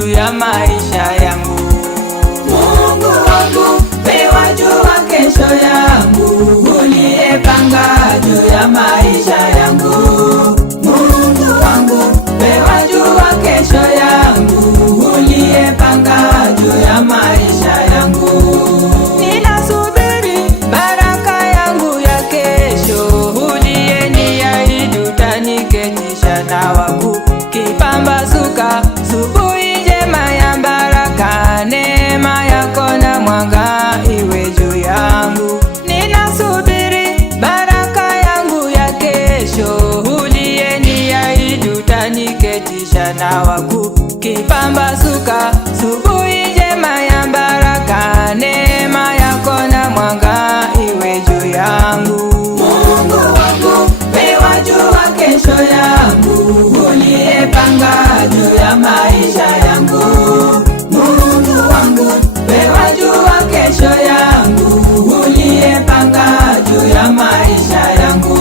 juu ya maisha yangu. Mungu wangu, wewe wajua kesho yangu, uliyepanga juu ya maisha yangu. Mungu wangu, wewe wajua kesho yangu, uliyepanga juu ya maisha yangu. Ninasubiri baraka yangu ya kesho, uliyeniahidi utaniketisha na wakuu. Kipambazuka asubuhi njema ya baraka, neema yako na mwanga iwe juu yangu. Ninasubiri baraka yangu ya kesho, uliyeniahidi utaniketisha na wakuu. Kipambazuka asubuhi njema ya baraka, neema yako na mwanga iwe juu yangu. Mungu wangu, wewe wajua kesho yangu, uliyepanga juu ya maisha yangu. Mungu wangu, wewe wajua kesho yangu, uliyepanga juu ya maisha yangu.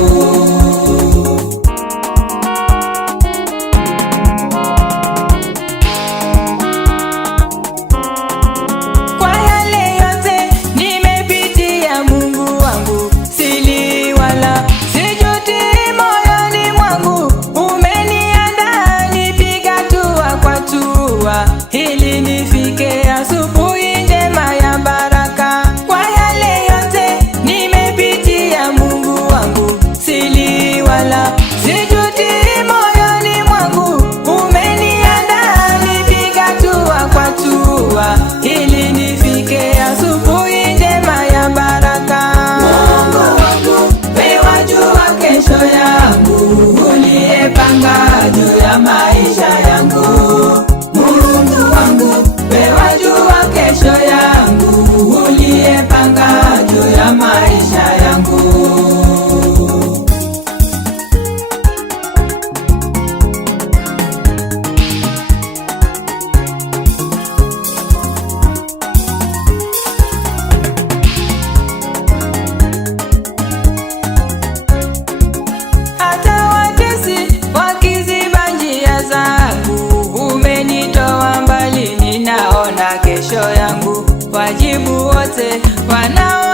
Kwa yale yote nimepitia, Mungu wangu, sili wala sijuti moyoni mwangu. Umeniandaa nipiga hatua kwa hatua, ili nifike asubuhi njema ya baraka. Kwa yale yote nimepitia, Mungu wangu, sili wala sijuti moyoni mwangu. Umeniandaa nipiga hatua kwa hatua, ili nifike asubuhi njema ya baraka. Mungu wangu, wewe wajua kesho yangu, uliyepanga juu ya maisha yangu. Mungu wangu, wewe wajua kesho yangu, uliyepanga juu ya maisha yangu. Hata watesi wakiziba njia zangu, umenitoa mbali, ninaona kesho yangu. Wajibu wote wanao